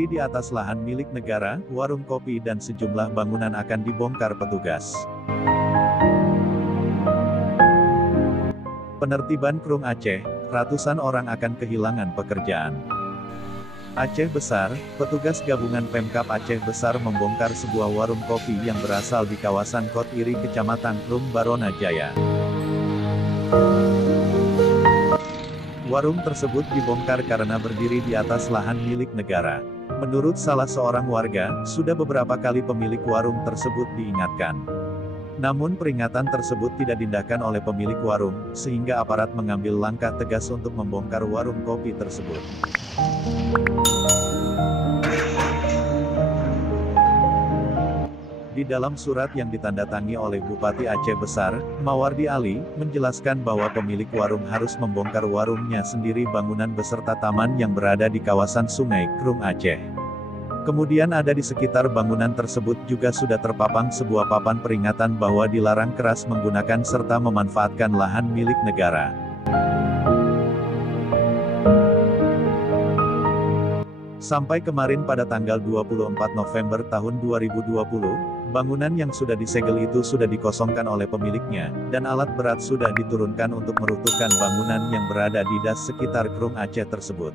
Berdiri di atas lahan milik negara, warung kopi dan sejumlah bangunan akan dibongkar petugas. Penertiban Krung Aceh, ratusan orang akan kehilangan pekerjaan. Aceh Besar, petugas gabungan Pemkab Aceh Besar membongkar sebuah warung kopi yang berasal di kawasan Kot Iri Kecamatan Krung Barona Jaya. Warung tersebut dibongkar karena berdiri di atas lahan milik negara. Menurut salah seorang warga, sudah beberapa kali pemilik warung tersebut diingatkan. Namun peringatan tersebut tidak diindahkan oleh pemilik warung, sehingga aparat mengambil langkah tegas untuk membongkar warung kopi tersebut. Di dalam surat yang ditandatangani oleh Bupati Aceh Besar, Mawardi Ali, menjelaskan bahwa pemilik warung harus membongkar warungnya sendiri bangunan beserta taman yang berada di kawasan Sungai Krung Aceh. Kemudian ada di sekitar bangunan tersebut juga sudah terpapang sebuah papan peringatan bahwa dilarang keras menggunakan serta memanfaatkan lahan milik negara. Sampai kemarin pada tanggal 24 November tahun 2020, bangunan yang sudah disegel itu sudah dikosongkan oleh pemiliknya, dan alat berat sudah diturunkan untuk meruntuhkan bangunan yang berada di das sekitar Krung Aceh tersebut.